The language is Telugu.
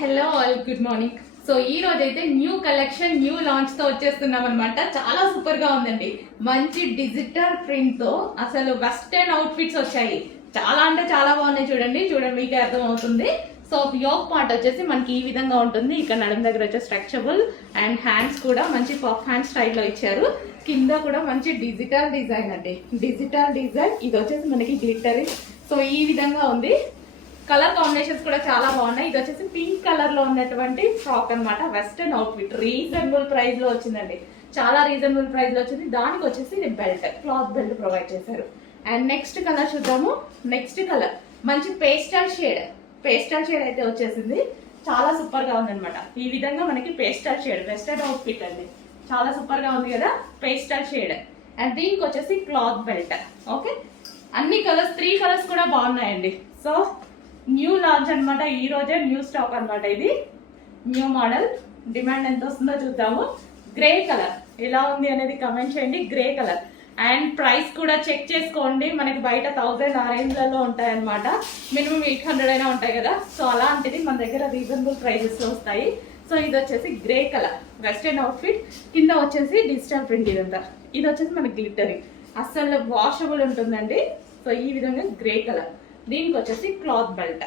Hello all, good morning. So ఈ రోజు అయితే న్యూ కలెక్షన్ న్యూ లాంచ్ తో వచ్చేస్తున్నాం అనమాట. చాలా సూపర్ గా ఉందండి. మంచి డిజిటల్ ప్రింట్ తో అసలు వెస్టర్న్ అవుట్ ఫిట్స్ వచ్చాయి. చాలా అంటే చాలా బాగున్నాయి. చూడండి మీకే అర్థం అవుతుంది. సో యోక్ పార్ట్ వచ్చేసి మనకి ఈ విధంగా ఉంటుంది. ఇక్కడ నడుము దగ్గర వచ్చే స్ట్రెచబుల్ అండ్ హ్యాండ్స్ కూడా మంచి పఫ్ హ్యాండ్ స్టైల్లో ఇచ్చారు. కింద కూడా మంచి డిజిటల్ డిజైన్ అండి. డిజిటల్ డిజైన్ ఇది వచ్చేసి మనకి గ్లిటరీ. సో ఈ విధంగా ఉంది. కలర్ కాంబినేషన్స్ కూడా చాలా బాగున్నాయి. ఇది వచ్చేసి పింక్ కలర్ లో ఉన్నటువంటి ఫ్రాక్ అనమాట. వెస్టర్న్ అవుట్ఫిట్ రీజనబుల్ ప్రైస్ లో వచ్చిందండి. చాలా రీజనబుల్ ప్రైస్ లో వచ్చింది. దానికి వచ్చేసి ఇది బెల్ట్, క్లాత్ బెల్ట్ ప్రొవైడ్ చేశారు. అండ్ నెక్స్ట్ కలర్ చూద్దాము. నెక్స్ట్ కలర్ మంచి పేస్టల్ షేడ్ అయితే వచ్చేసింది. చాలా సూపర్ గా ఉందన్నమాట. ఈ విధంగా మనకి పేస్టల్ షేడ్ వెస్టర్న్ అవుట్ఫిట్ అండి. చాలా సూపర్ గా ఉంది కదా, పేస్టల్ షేడ్. అండ్ దీనికి వచ్చేసి క్లాత్ బెల్ట్. ఓకే, అన్ని కలర్స్ 3 కలర్స్ కూడా బాగున్నాయండి. సో న్యూ లాంచ్ అనమాట. ఈ రోజే న్యూ స్టాక్ అనమాట. ఇది న్యూ మోడల్. డిమాండ్ ఎంత వస్తుందో చూద్దాము. గ్రే కలర్ ఎలా ఉంది అనేది కమెంట్ చేయండి. గ్రే కలర్ అండ్ ప్రైస్ కూడా చెక్ చేసుకోండి. మనకి బయట 1000 ఆ రేంజ్లలో ఉంటాయన్నమాట. మినిమం 800 అయినా ఉంటాయి కదా. సో అలాంటిది మన దగ్గర రీజనబుల్ ప్రైజెస్ లో వస్తాయి. సో ఇది వచ్చేసి గ్రే కలర్ వెస్టర్న్ అవుట్ఫిట్. కింద వచ్చేసి డిజిటల్ ప్రింట్. ఇదంతా ఇది వచ్చేసి మనకి గ్లిటరీ, అస్సలు వాషబుల్ ఉంటుందండి. సో ఈ విధంగా గ్రే కలర్. దీనికి వచ్చేసి క్లాత్ బెల్ట్.